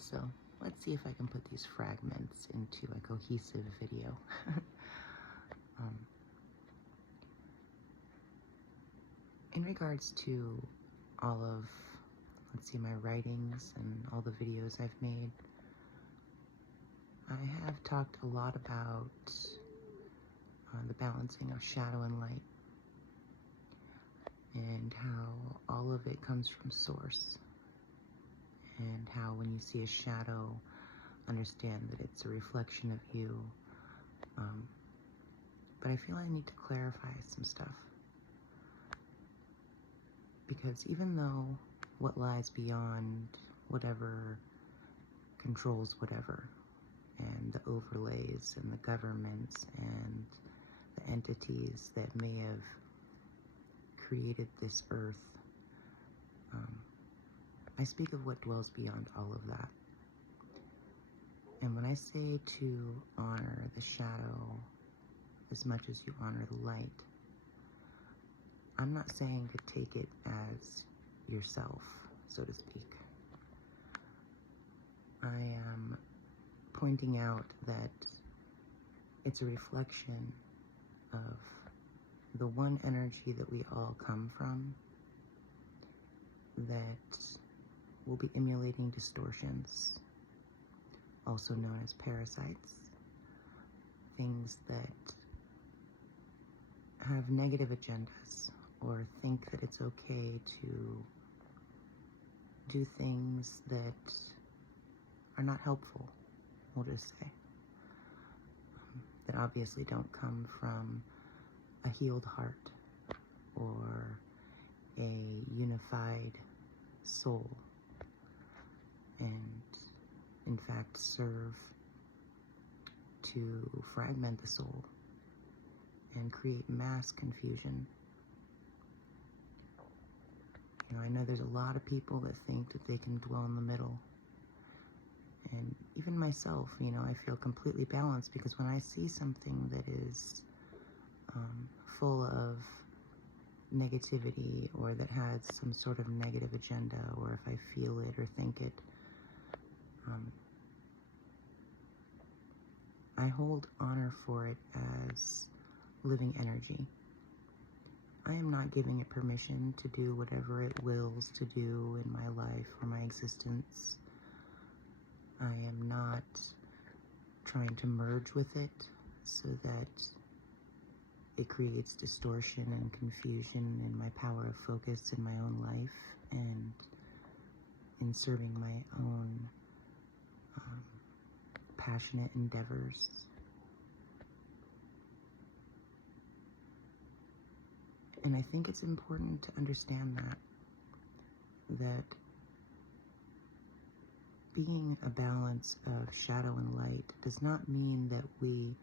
So let's see if I can put these fragments into a cohesive video. um, in regards to all of, let's see, my writings and all the videos I've made, I have talked a lot about the balancing of shadow and light, and how all of it comes from source, and how when you see a shadow, understand that it's a reflection of you. But I feel I need to clarify some stuff, because even though what lies beyond whatever controls whatever, and the overlays and the governments and the entities that may have created this earth, I speak of what dwells beyond all of that. And when I say to honor the shadow as much as you honor the light, I'm not saying to take it as yourself, so to speak. I am pointing out that it's a reflection of the one energy that we all come from, that will be emulating distortions, also known as parasites, things that have negative agendas or think that it's okay to do things that are not helpful, we'll just say, that obviously don't come from a healed heart or a unified soul, and in fact serve to fragment the soul and create mass confusion. You know, I know there's a lot of people that think that they can dwell in the middle. And even myself, you know, I feel completely balanced, because when I see something that is full of negativity, or that has some sort of negative agenda, or if I feel it or think it, I hold honor for it as living energy. I am not giving it permission to do whatever it wills to do in my life or my existence. I am not trying to merge with it so that it creates distortion and confusion in my power of focus in my own life and in serving my own passionate endeavors. And I think it's important to understand that being a balance of shadow and light does not mean that we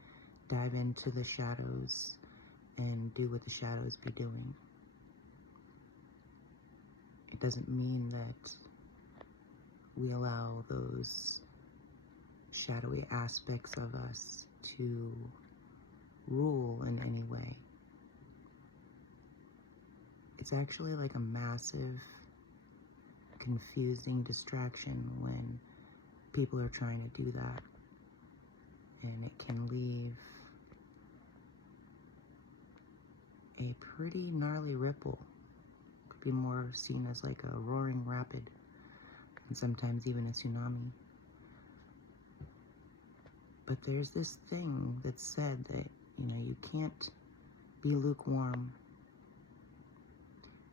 dive into the shadows and do what the shadows be doing. It doesn't mean that we allow those shadowy aspects of us to rule in any way. It's actually like a massive, confusing distraction when people are trying to do that. And it can leave a pretty gnarly ripple. Could be more seen as like a roaring rapid, and sometimes even a tsunami. But there's this thing that's said that, you know, you can't be lukewarm.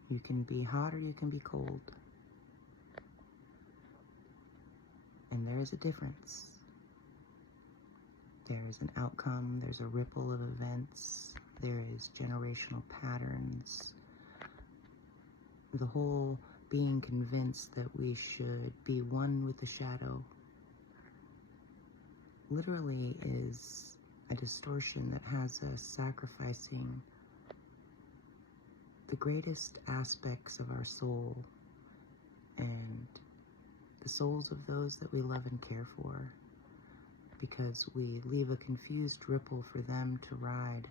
You can be hot or you can be cold. And there is a difference. There is an outcome, there's a ripple of events, there is generational patterns. The whole being convinced that we should be one with the shadow literally is a distortion that has us sacrificing the greatest aspects of our soul and the souls of those that we love and care for, because we leave a confused ripple for them to ride,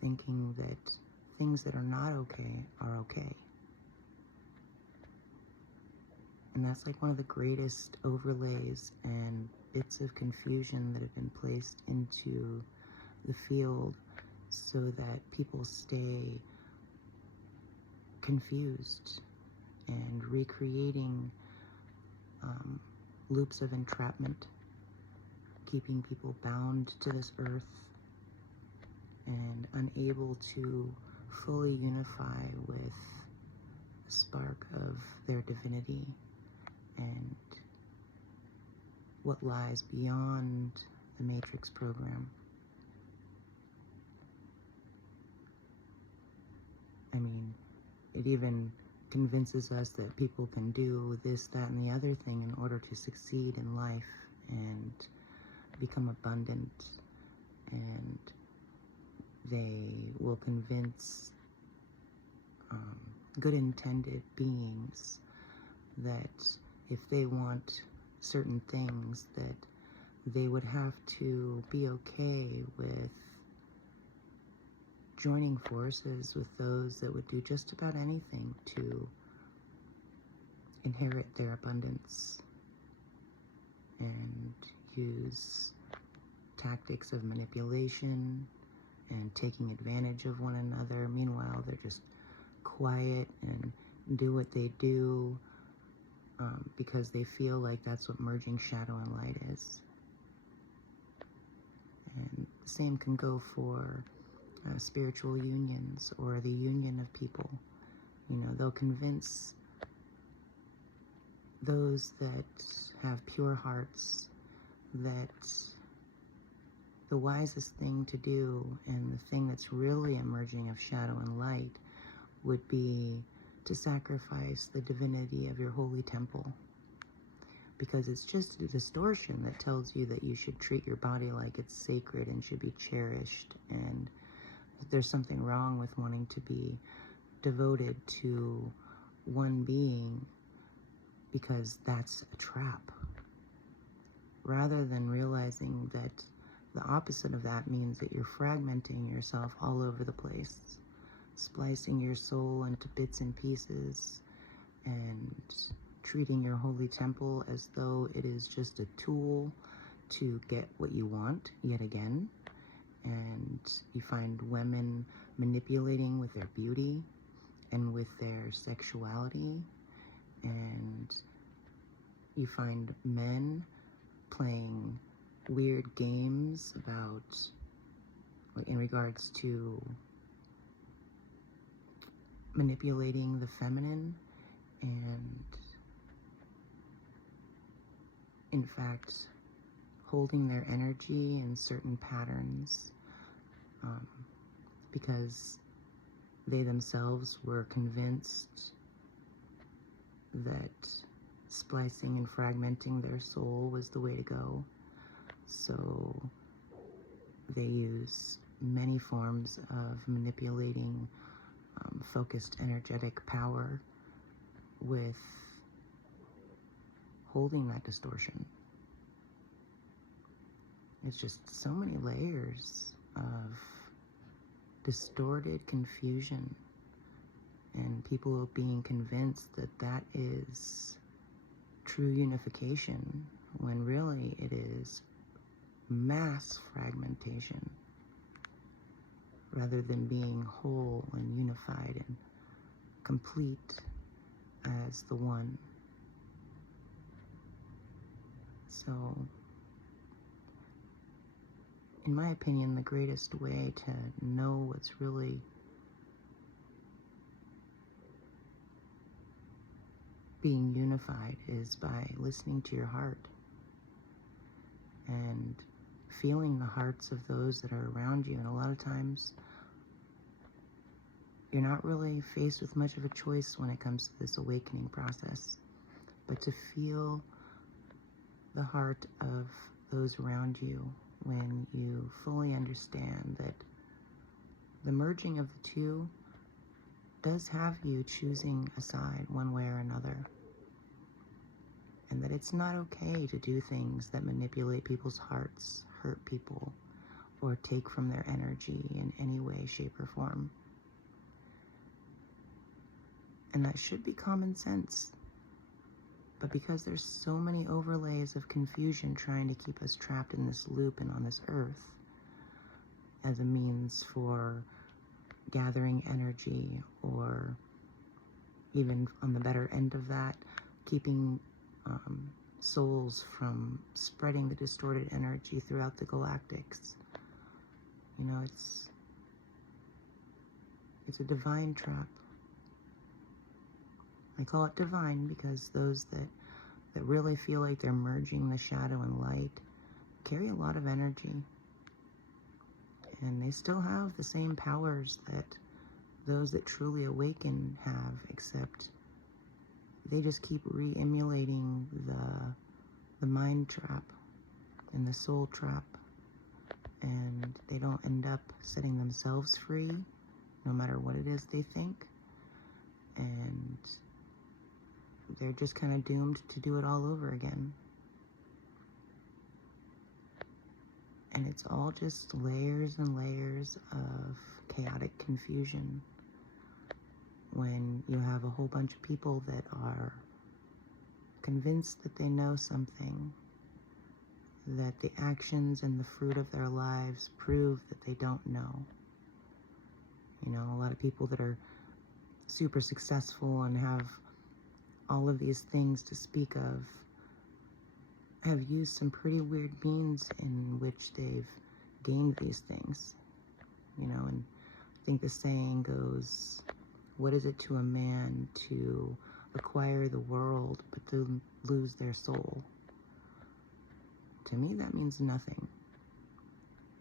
thinking that things that are not okay are okay. And that's like one of the greatest overlays and bits of confusion that have been placed into the field so that people stay confused and recreating loops of entrapment, keeping people bound to this earth and unable to fully unify with the spark of their divinity and what lies beyond the Matrix program. I mean, it even convinces us that people can do this, that, and the other thing in order to succeed in life and become abundant, and they will convince good intended beings that if they want certain things, that they would have to be okay with joining forces with those that would do just about anything to inherit their abundance and use tactics of manipulation and taking advantage of one another. Meanwhile, they're just quiet and do what they do because they feel like that's what merging shadow and light is. And the same can go for spiritual unions or the union of people. You know, they'll convince those that have pure hearts that the wisest thing to do and the thing that's really a merging of shadow and light would be to sacrifice the divinity of your holy temple, because it's just a distortion that tells you that you should treat your body like it's sacred and should be cherished, and that there's something wrong with wanting to be devoted to one being because that's a trap, rather than realizing that the opposite of that means that you're fragmenting yourself all over the place, splicing your soul into bits and pieces, and treating your holy temple as though it is just a tool to get what you want yet again. And you find women manipulating with their beauty and with their sexuality, and you find men playing weird games about, like, in regards to manipulating the feminine, and in fact holding their energy in certain patterns because they themselves were convinced that splicing and fragmenting their soul was the way to go. So they use many forms of manipulating focused energetic power with holding that distortion. It's just so many layers of distorted confusion and people being convinced that that is true unification, when really it is mass fragmentation rather than being whole and unified and complete as the one. So, in my opinion, the greatest way to know what's really being unified is by listening to your heart and feeling the hearts of those that are around you. And a lot of times you're not really faced with much of a choice when it comes to this awakening process, but to feel the heart of those around you when you fully understand that the merging of the two does have you choosing a side one way or another, and that it's not okay to do things that manipulate people's hearts, hurt people, or take from their energy in any way, shape, or form. And that should be common sense. But because there's so many overlays of confusion trying to keep us trapped in this loop and on this earth as a means for gathering energy, or even on the better end of that, keeping souls from spreading the distorted energy throughout the galactics. You know, it's a divine trap. I call it divine because those that really feel like they're merging the shadow and light carry a lot of energy. And they still have the same powers that those that truly awaken have, except they just keep re-emulating the mind trap and the soul trap. And they don't end up setting themselves free, no matter what it is they think. And they're just kind of doomed to do it all over again. And it's all just layers and layers of chaotic confusion when you have a whole bunch of people that are convinced that they know something, that the actions and the fruit of their lives prove that they don't know. You know, a lot of people that are super successful and have all of these things to speak of have used some pretty weird means in which they've gained these things. You know, and I think the saying goes, what is it to a man to acquire the world but to lose their soul? To me, that means nothing.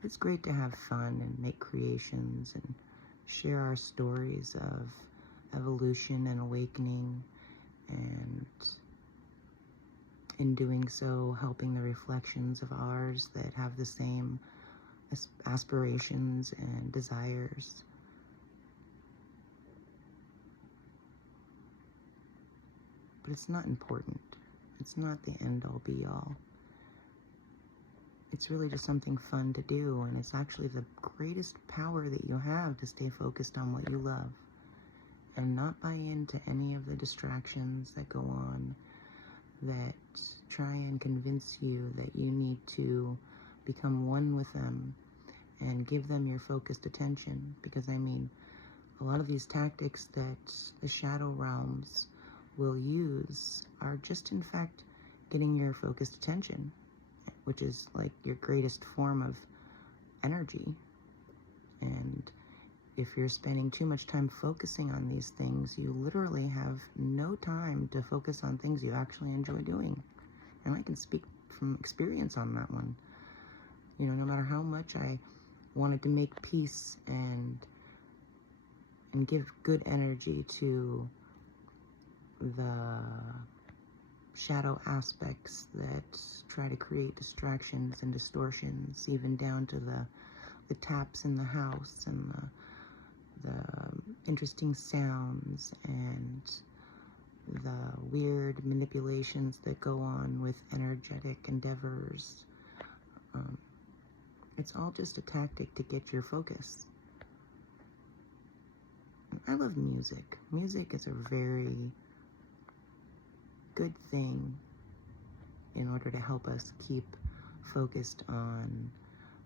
It's great to have fun and make creations and share our stories of evolution and awakening, and in doing so, helping the reflections of ours that have the same aspirations and desires. But it's not important. It's not the end-all be-all. It's really just something fun to do, and it's actually the greatest power that you have to stay focused on what you love and not buy into any of the distractions that go on that try and convince you that you need to become one with them and give them your focused attention. Because, I mean, a lot of these tactics that the shadow realms will use are just, in fact, getting your focused attention, which is like your greatest form of energy. And if you're spending too much time focusing on these things, you literally have no time to focus on things you actually enjoy doing. And I can speak from experience on that one. You know, no matter how much I wanted to make peace and give good energy to the shadow aspects that try to create distractions and distortions, even down to the taps in the house and the interesting sounds and the weird manipulations that go on with energetic endeavors. It's all just a tactic to get your focus. I love music. Music is a very good thing in order to help us keep focused on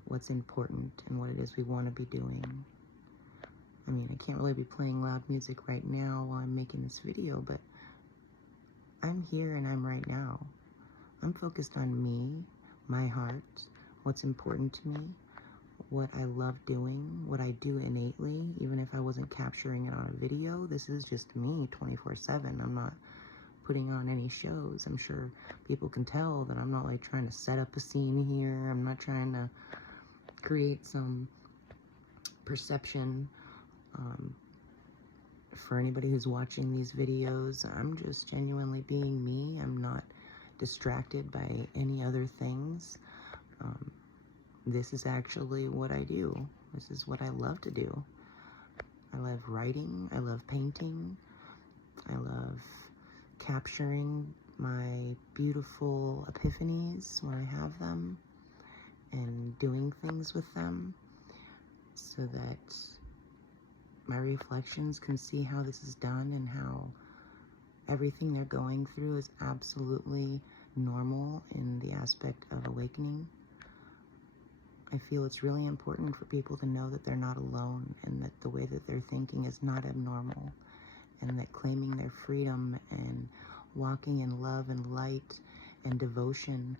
what's important and what it is we want to be doing. I mean, I can't really be playing loud music right now while I'm making this video, but I'm here and I'm right now. I'm focused on me, my heart, what's important to me, what I love doing, what I do innately, even if I wasn't capturing it on a video. This is just me 24/7. I'm not putting on any shows. I'm sure people can tell that I'm not like trying to set up a scene here. I'm not trying to create some perception. For anybody who's watching these videos, I'm just genuinely being me. I'm not distracted by any other things. This is actually what I do. This is what I love to do. I love writing. I love painting. I love capturing my beautiful epiphanies when I have them and doing things with them so that my reflections can see how this is done and how everything they're going through is absolutely normal in the aspect of awakening. I feel it's really important for people to know that they're not alone, and that the way that they're thinking is not abnormal, and that claiming their freedom and walking in love and light and devotion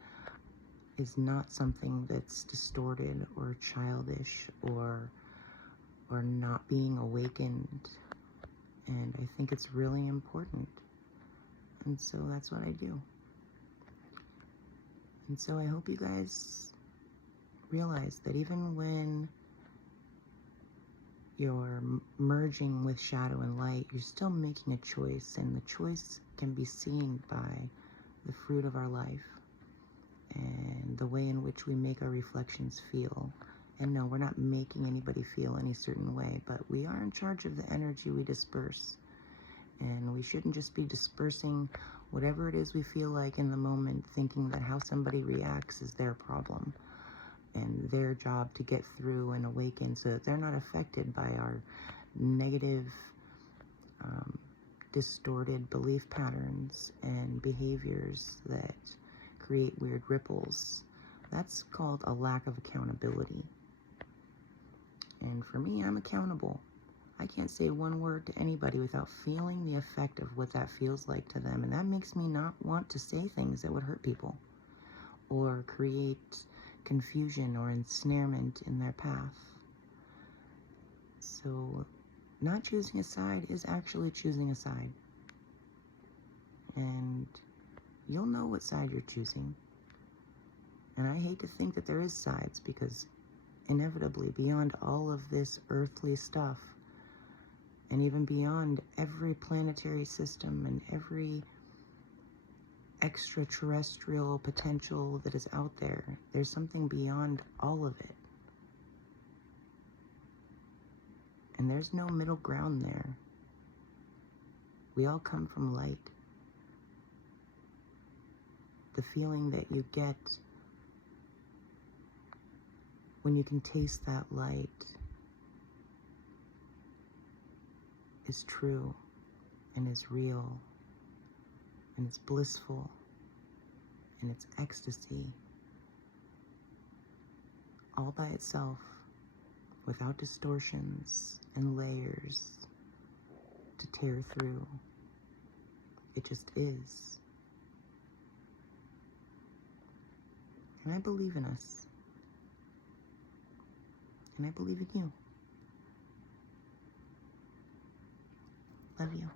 is not something that's distorted or childish or not being awakened. And I think it's really important. And so that's what I do. And so I hope you guys realize that even when you're merging with shadow and light, you're still making a choice, and the choice can be seen by the fruit of our life and the way in which we make our reflections feel. And no, we're not making anybody feel any certain way, but we are in charge of the energy we disperse. And we shouldn't just be dispersing whatever it is we feel like in the moment, thinking that how somebody reacts is their problem and their job to get through and awaken so that they're not affected by our negative, distorted belief patterns and behaviors that create weird ripples. That's called a lack of accountability. And for me, I'm accountable. I can't say one word to anybody without feeling the effect of what that feels like to them. And that makes me not want to say things that would hurt people or create confusion or ensnarement in their path. So not choosing a side is actually choosing a side. And you'll know what side you're choosing. And I hate to think that there is sides, because inevitably, beyond all of this earthly stuff, and even beyond every planetary system and every extraterrestrial potential that is out there, there's something beyond all of it. And there's no middle ground there. We all come from light. The feeling that you get when you can taste that light is true and is real and it's blissful and it's ecstasy all by itself, without distortions and layers to tear through. It just is. And I believe in us. And I believe in you. Love you.